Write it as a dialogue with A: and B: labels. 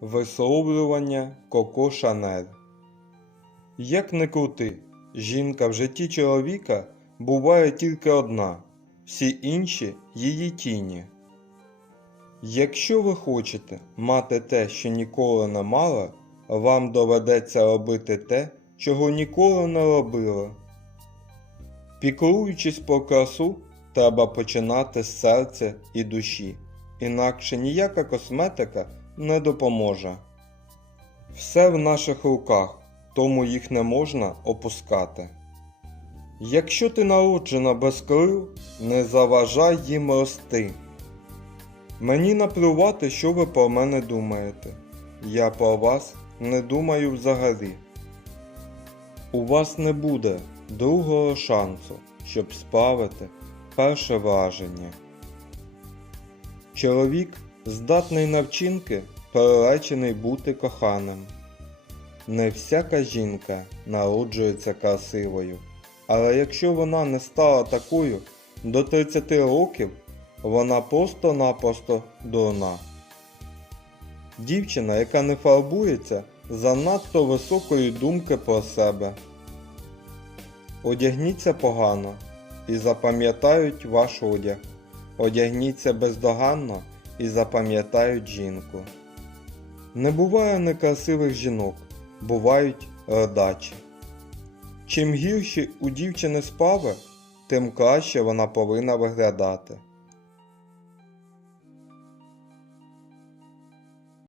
A: Висловлювання Коко Шанель Як не крути, жінка в житті чоловіка буває тільки одна, всі інші її тіні. Якщо ви хочете мати те, що ніколи не мали, вам доведеться робити те, чого ніколи не робили. Піклуючись про красу, треба починати з серця і душі, інакше ніяка косметика не допоможе. Все в наших руках, тому їх не можна опускати. Якщо ти народжена без крил, не заважай їм рости. Мені наплювати, що ви про мене думаєте. Я про вас не думаю взагалі. У вас не буде другого шансу, щоб справити перше враження. Чоловік здатний на вчинки, переречений бути коханим. Не всяка жінка народжується красивою, але якщо вона не стала такою до 30 років, вона просто-напросто дурна. Дівчина, яка не фарбується, занадто високої думки про себе. Одягніться погано і запам'ятають ваш одяг. Одягніться бездоганно і запам'ятають жінку. Не буває некрасивих жінок, бувають родачі. Чим гірші у дівчини справи, тим краще вона повинна виглядати.